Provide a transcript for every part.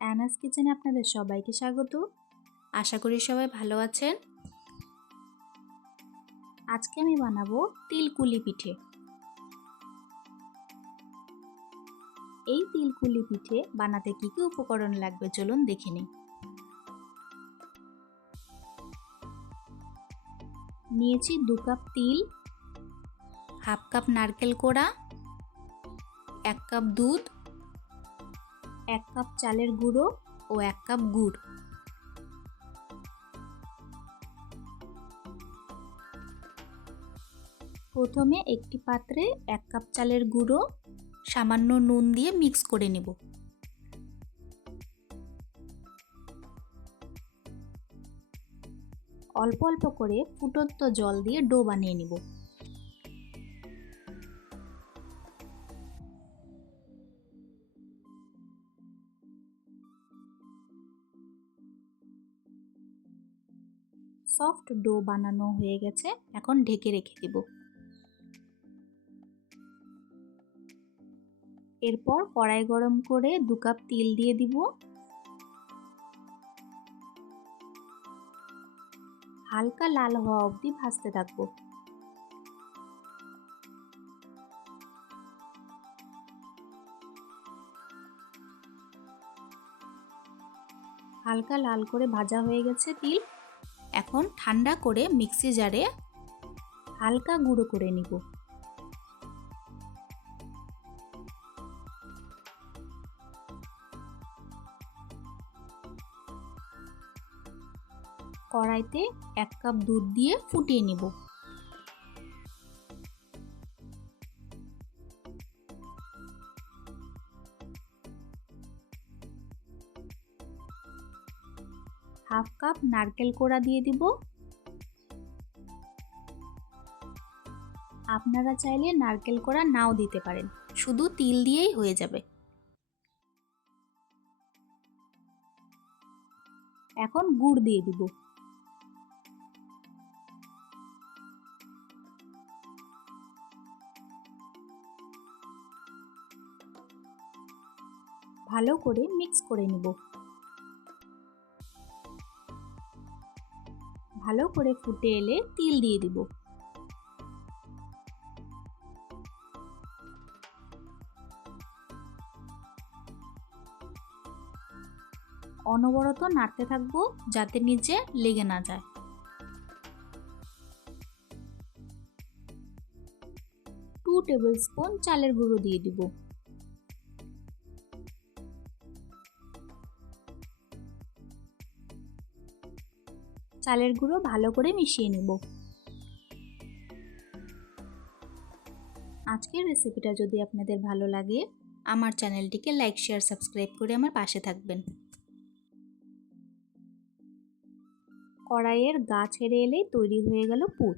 অ্যানাস কিচেনে আপনাদের সবাইকে স্বাগত। আশা করি সবাই ভালো আছেন। আজকে আমি বানাবো তিলকুলি পিঠে। এই তিলকুলি পিঠে বানাতে কি কি উপকরণ লাগবে চলুন দেখে নিই। নিয়েছি 2 কাপ তিল, হাফ কাপ নারকেল কোড়া, 1 কাপ দুধ, 1 কাপ চালের গুঁড়ো ও 1 কাপ গুড়। প্রথমে একটি পাত্রে 1 কাপ চালের গুঁড়ো সামান্য নুন দিয়ে মিক্স করে নেব। অল্প অল্প করে ফুটন্ত জল দিয়ে ডো বানিয়ে নেব। সফট ডো বানানো হয়ে গেছে, এখন ঢেকে রেখে দেব। এরপর কড়াই গরম করে 2 কাপ তিল দিয়ে দিব। হালকা লাল হওয়া অবধি ভাজতে থাকবো। হালকা লাল করে ভাজা হয়ে গেছে তিল। এখন ঠান্ডা করে মিক্সি জারে হালকা গুঁড়ো করে নিব। কড়াইতে 1 কাপ দুধ দিয়ে ফুটিয়ে নিব। হাফ কাপ নারকেল কোড়া দিয়ে দিব। আপনারা চাইলে নারকেল কোড়া নাও দিতে পারেন, শুধু তিল দিয়েই হয়ে যাবে। এখন গুড় দিয়ে দিব। ভালো করে মিক্স করে নিব। ভালো করে ফুটে এলে তিল দিয়ে দিব। অনবরত নাড়তে থাকবো যাতে নিচে লেগে না যায়। টু টেবিল স্পুন চালের গুঁড়ো দিয়ে দিব। চালের গুঁড়ো ভালো করে মিশিয়ে নেব। আজকের রেসিপিটা যদি আপনাদের ভালো লাগে আমার চ্যানেলটিকে লাইক, শেয়ার, সাবস্ক্রাইব করে আমার পাশে থাকবেন। কড়াইয়ের গা ছেড়ে এলেই তৈরি হয়ে গেল পুর।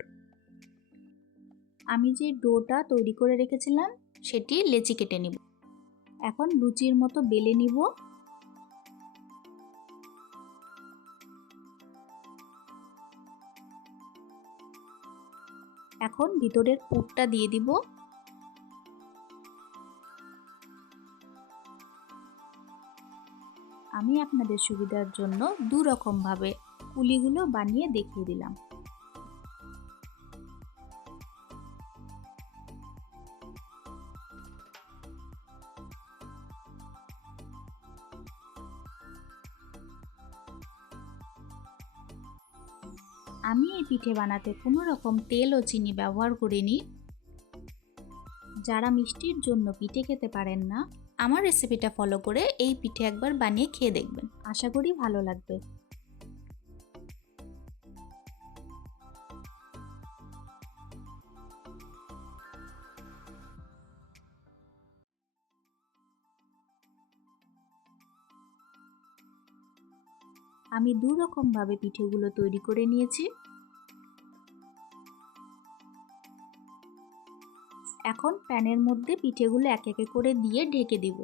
আমি যে ডোটা তৈরি করে রেখেছিলাম সেটি লেচি কেটে নিব। এখন লুচির মতো বেলে নিব। এখন ভিতরের পুরটা দিয়ে দিব। আমি আপনাদের সুবিধার জন্য 2 রকম ভাবে কুলিগুলো বানিয়ে দেখিয়ে দিলাম। আমি এই পিঠে বানাতে কোনো রকম তেল ও চিনি ব্যবহার করিনি। যারা মিষ্টির জন্য পিঠে খেতে পারেন না, আমার রেসিপিটা ফলো করে এই পিঠে একবার বানিয়ে খেয়ে দেখবেন, আশা করি ভালো লাগবে। আমি 2 রকম ভাবে পিঠেগুলো তৈরি করে নিয়েছি। এখন প্যানের মধ্যে পিঠেগুলো এক এক করে দিয়ে ঢেকে দিব।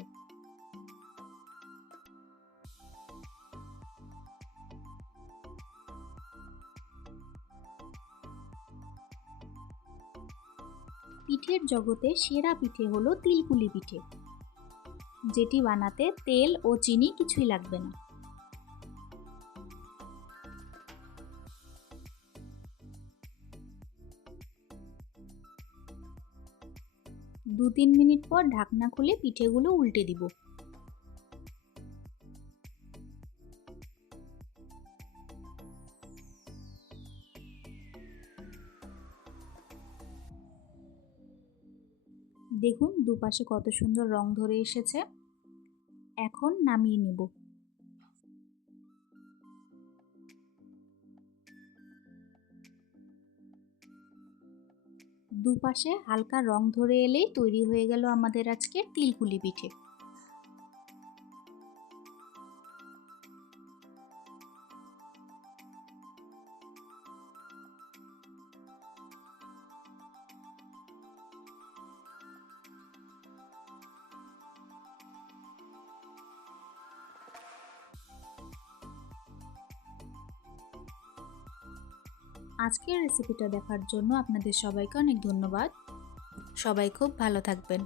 পিঠের জগতে সেরা পিঠে হলো তিলকুলি পিঠে। যেটি বানাতে তেল ও চিনি কিছুই লাগবে না। দু 3 মিনিট পর ঢাকনা খুলে পিঠেগুলো উল্টে দিব। দেখুন দুপাশে কত সুন্দর রং ধরে এসেছে। এখন নামিয়ে নেব। দুপাশে হালকা রং ধরে এলেই তৈরি হয়ে গেল আমাদের আজকের তিলকুলি পিঠে। আজকের রেসিপিটা দেখার জন্য আপনাদের সবাইকে অনেক ধন্যবাদ। সবাই খুব ভালো থাকবেন।